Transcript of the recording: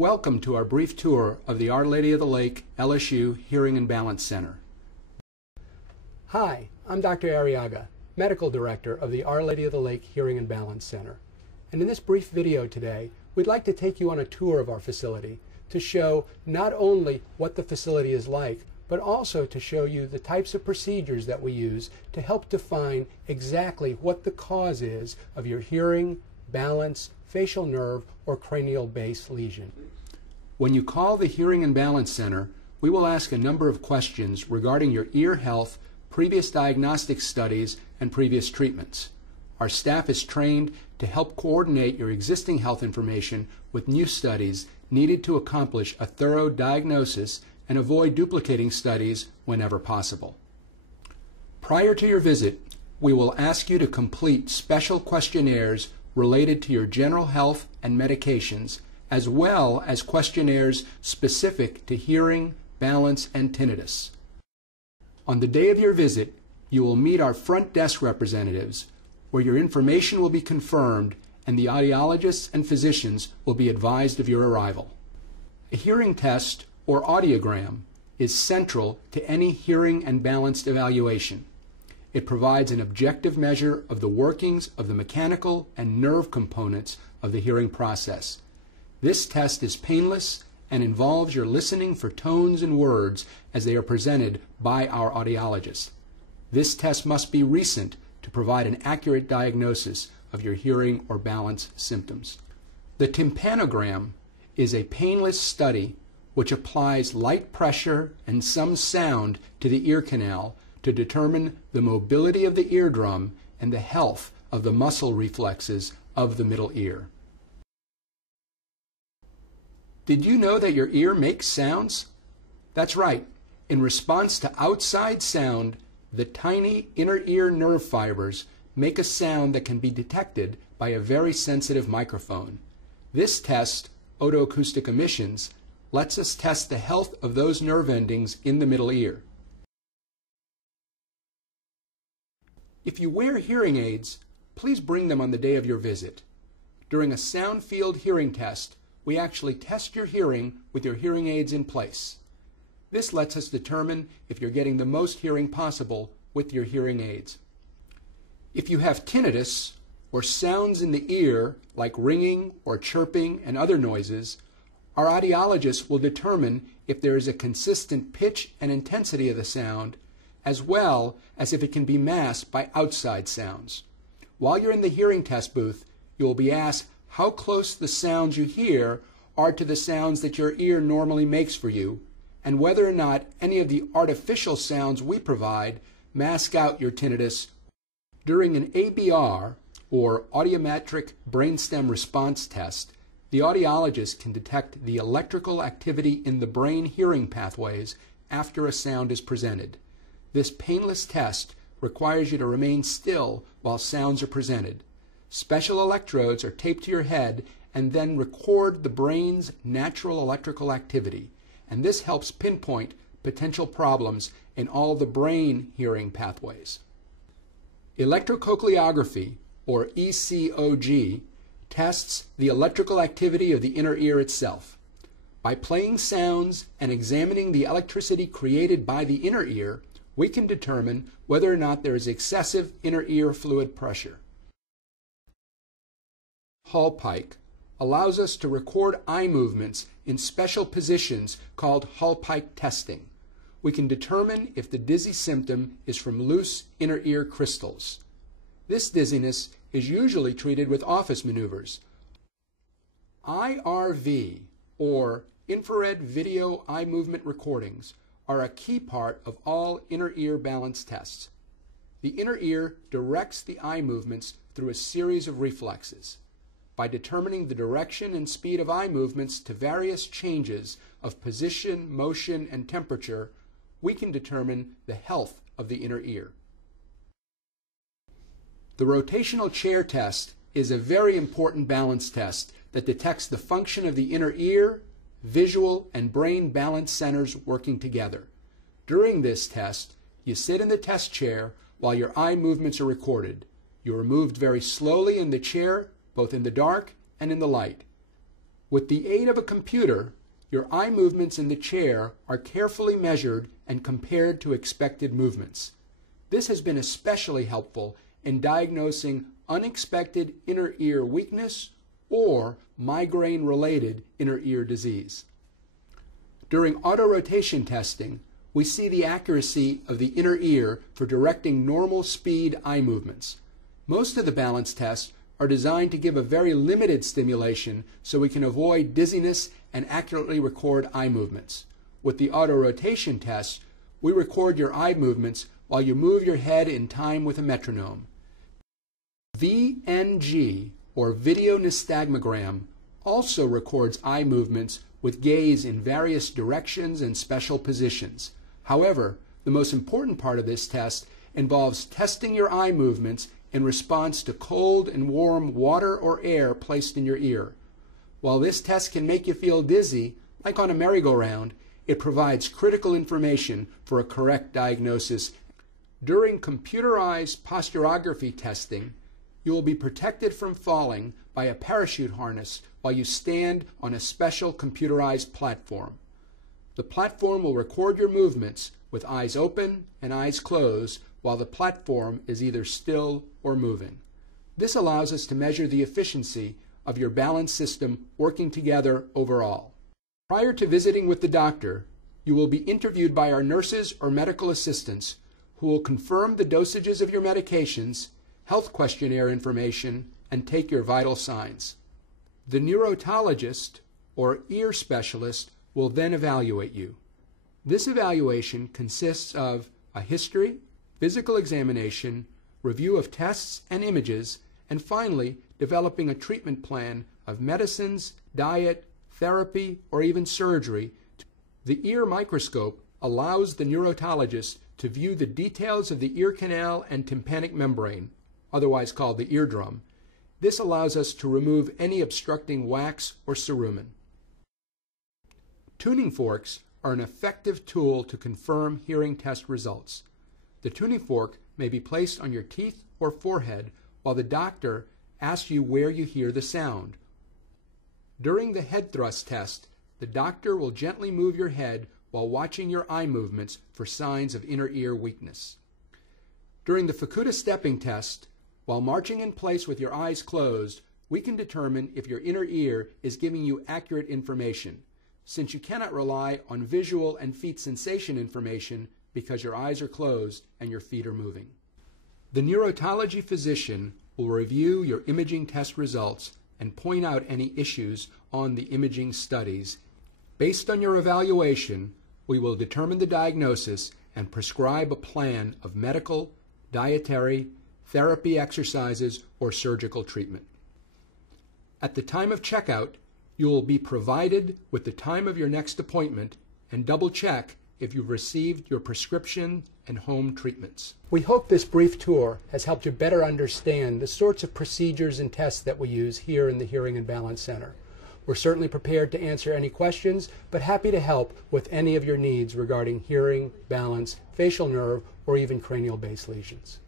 Welcome to our brief tour of the Our Lady of the Lake LSU Hearing and Balance Center. Hi, I'm Dr. Arriaga, Medical Director of the Our Lady of the Lake Hearing and Balance Center. And in this brief video today, we'd like to take you on a tour of our facility to show not only what the facility is like, but also to show you the types of procedures that we use to help define exactly what the cause is of your hearing, balance, facial nerve, or cranial base lesion. When you call the Hearing and Balance Center, we will ask a number of questions regarding your ear health, previous diagnostic studies, and previous treatments. Our staff is trained to help coordinate your existing health information with new studies needed to accomplish a thorough diagnosis and avoid duplicating studies whenever possible. Prior to your visit, we will ask you to complete special questionnaires related to your general health and medications, as well as questionnaires specific to hearing, balance, and tinnitus. On the day of your visit, you will meet our front desk representatives, where your information will be confirmed and the audiologists and physicians will be advised of your arrival. A hearing test or audiogram is central to any hearing and balanced evaluation. It provides an objective measure of the workings of the mechanical and nerve components of the hearing process. This test is painless and involves your listening for tones and words as they are presented by our audiologist. This test must be recent to provide an accurate diagnosis of your hearing or balance symptoms. The Tympanogram is a painless study which applies light pressure and some sound to the ear canal to determine the mobility of the eardrum and the health of the muscle reflexes of the middle ear. Did you know that your ear makes sounds? That's right. In response to outside sound, the tiny inner ear nerve fibers make a sound that can be detected by a very sensitive microphone. This test, otoacoustic emissions, lets us test the health of those nerve endings in the middle ear. If you wear hearing aids, please bring them on the day of your visit. During a sound field hearing test, we actually test your hearing with your hearing aids in place. This lets us determine if you're getting the most hearing possible with your hearing aids. If you have tinnitus or sounds in the ear like ringing or chirping and other noises, our audiologist will determine if there is a consistent pitch and intensity of the sound, as well as if it can be masked by outside sounds. While you're in the hearing test booth, you will be asked how close the sounds you hear are to the sounds that your ear normally makes for you, and whether or not any of the artificial sounds we provide mask out your tinnitus. During an ABR, or audiometric brainstem response test, the audiologist can detect the electrical activity in the brain hearing pathways after a sound is presented. This painless test requires you to remain still while sounds are presented. Special electrodes are taped to your head and then record the brain's natural electrical activity, and this helps pinpoint potential problems in all the brain hearing pathways. Electrocochleography, or ECOG, tests the electrical activity of the inner ear itself. By playing sounds and examining the electricity created by the inner ear, we can determine whether or not there is excessive inner ear fluid pressure. Hallpike allows us to record eye movements in special positions called Hallpike testing. We can determine if the dizzy symptom is from loose inner ear crystals. This dizziness is usually treated with office maneuvers. IRV, or infrared video eye movement recordings, are a key part of all inner ear balance tests. The inner ear directs the eye movements through a series of reflexes. By determining the direction and speed of eye movements to various changes of position, motion, and temperature, we can determine the health of the inner ear. The rotational chair test is a very important balance test that detects the function of the inner ear, visual, and brain balance centers working together. During this test, you sit in the test chair while your eye movements are recorded. You are moved very slowly in the chair, both in the dark and in the light. With the aid of a computer, your eye movements in the chair are carefully measured and compared to expected movements. This has been especially helpful in diagnosing unexpected inner ear weakness or migraine-related inner ear disease. During autorotation testing, we see the accuracy of the inner ear for directing normal speed eye movements. Most of the balance tests are designed to give a very limited stimulation so we can avoid dizziness and accurately record eye movements. With the autorotation tests, we record your eye movements while you move your head in time with a metronome. VNG, or video nystagmogram, also records eye movements with gaze in various directions and special positions. However, the most important part of this test involves testing your eye movements in response to cold and warm water or air placed in your ear. While this test can make you feel dizzy, like on a merry-go-round, it provides critical information for a correct diagnosis. During computerized posturography testing, you will be protected from falling by a parachute harness while you stand on a special computerized platform. The platform will record your movements with eyes open and eyes closed while the platform is either still or moving. This allows us to measure the efficiency of your balance system working together overall. Prior to visiting with the doctor, you will be interviewed by our nurses or medical assistants who will confirm the dosages of your medications, health questionnaire information, and take your vital signs. The neurotologist or ear specialist will then evaluate you. This evaluation consists of a history, physical examination, review of tests and images, and finally developing a treatment plan of medicines, diet, therapy, or even surgery. The ear microscope allows the neurotologist to view the details of the ear canal and tympanic membrane, otherwise called the eardrum. This allows us to remove any obstructing wax or cerumen. Tuning forks are an effective tool to confirm hearing test results. The tuning fork may be placed on your teeth or forehead while the doctor asks you where you hear the sound. During the head thrust test, the doctor will gently move your head while watching your eye movements for signs of inner ear weakness. During the Fukuda stepping test, while marching in place with your eyes closed, we can determine if your inner ear is giving you accurate information, since you cannot rely on visual and feet sensation information because your eyes are closed and your feet are moving. The neurotology physician will review your imaging test results and point out any issues on the imaging studies. Based on your evaluation, we will determine the diagnosis and prescribe a plan of medical, dietary, therapy exercises, or surgical treatment. At the time of checkout, you will be provided with the time of your next appointment and double-check if you've received your prescription and home treatments. We hope this brief tour has helped you better understand the sorts of procedures and tests that we use here in the Hearing and Balance Center. We're certainly prepared to answer any questions, but happy to help with any of your needs regarding hearing, balance, facial nerve, or even cranial base lesions.